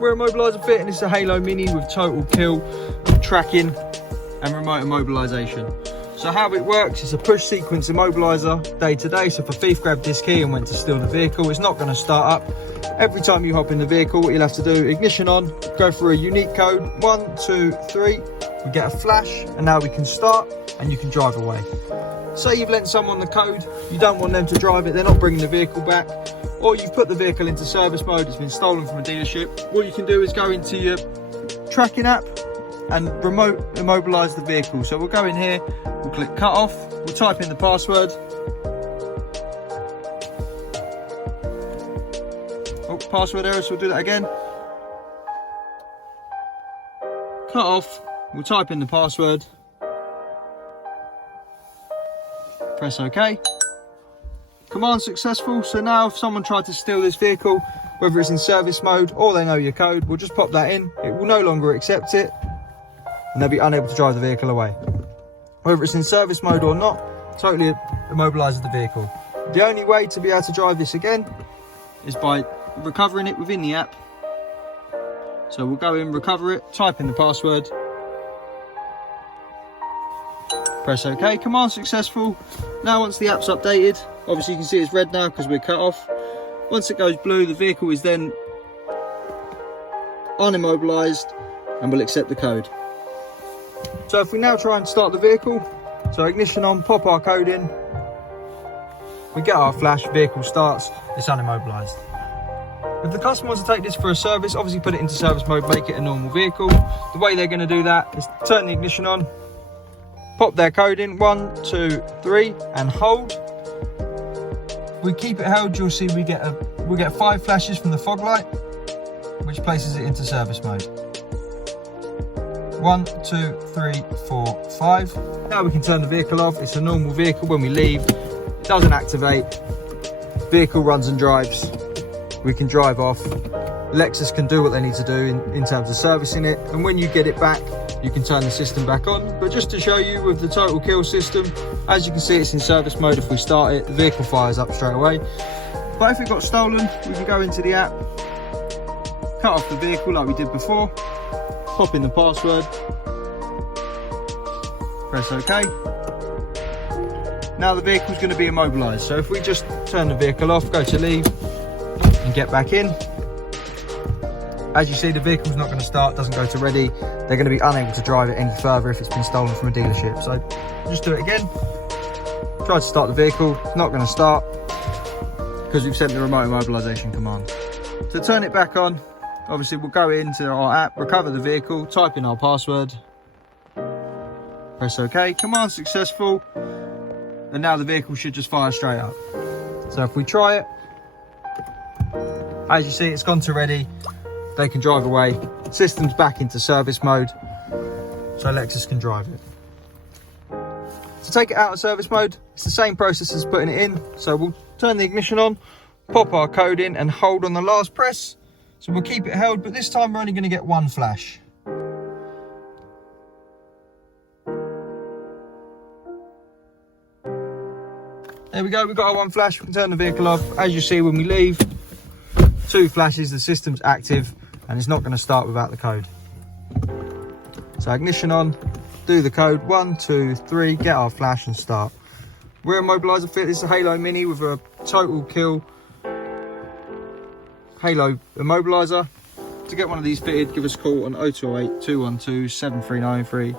We're Immobiliser Fit and it's a Halo Mini with total kill, tracking and remote immobilisation. So how it works is a push sequence immobiliser day to day. So if a thief grabbed this key and went to steal the vehicle, it's not going to start up. Every time you hop in the vehicle, what you'll have to do, ignition on, go through a unique code, 1, 2, 3, we get a flash and now we can start and you can drive away. Say you've lent someone the code, you don't want them to drive it, they're not bringing the vehicle back, or you've put the vehicle into service mode, it's been stolen from a dealership. What you can do is go into your tracking app and remote immobilise the vehicle. So we'll go in here, we'll click cut off, we'll type in the password. Oh, password error, so we'll do that again. Cut off, we'll type in the password. Press OK. Command successful. So now if someone tried to steal this vehicle, whether it's in service mode or they know your code, we'll just pop that in. It will no longer accept it and they'll be unable to drive the vehicle away. Whether it's in service mode or not, totally immobilises the vehicle. The only way to be able to drive this again is by recovering it within the app. So we'll go in, recover it, type in the password. Press OK, command successful. Now once the app's updated, obviously you can see it's red now because we're cut off. Once it goes blue, the vehicle is then unimmobilised and will accept the code. So if we now try and start the vehicle, so ignition on, pop our code in, we get our flash, vehicle starts, it's unimmobilised. If the customer wants to take this for a service, obviously put it into service mode, make it a normal vehicle. The way they're going to do that is turn the ignition on, pop their code in, 1, 2, 3, and hold. We keep it held, you'll see we get 5 flashes from the fog light, which places it into service mode. 1, 2, 3, 4, 5. Now we can turn the vehicle off. It's a normal vehicle. When we leave, it doesn't activate. Vehicle runs and drives. We can drive off. Lexus can do what they need to do in terms of servicing it. And when you get it back, you can turn the system back on. But just to show you with the total kill system, as you can see, it's in service mode. If we start it, the vehicle fires up straight away. But if it got stolen, we can go into the app, cut off the vehicle like we did before, pop in the password, press OK. Now the vehicle's going to be immobilised. So if we just turn the vehicle off, go to leave and get back in, as you see, the vehicle's not going to start, doesn't go to ready. They're going to be unable to drive it any further if it's been stolen from a dealership. So just do it again. Try to start the vehicle, it's not going to start because we've sent the remote immobilisation command. To turn it back on, obviously we'll go into our app, recover the vehicle, type in our password, press OK, command successful, and now the vehicle should just fire straight up. So if we try it, as you see, it's gone to ready. They can drive away. System's back into service mode, so Lexus can drive it. To take it out of service mode, it's the same process as putting it in. So we'll turn the ignition on, pop our code in and hold on the last press. So we'll keep it held, but this time we're only going to get 1 flash. There we go, we've got our 1 flash. We can turn the vehicle off. As you see, when we leave, 2 flashes, the system's active and it's not going to start without the code. So ignition on, do the code, 1, 2, 3, get our flash and start. We're Immobiliser Fit. This is a Halo Mini with a total kill Halo immobiliser. To get one of these fitted, give us a call on 0208 212 7393.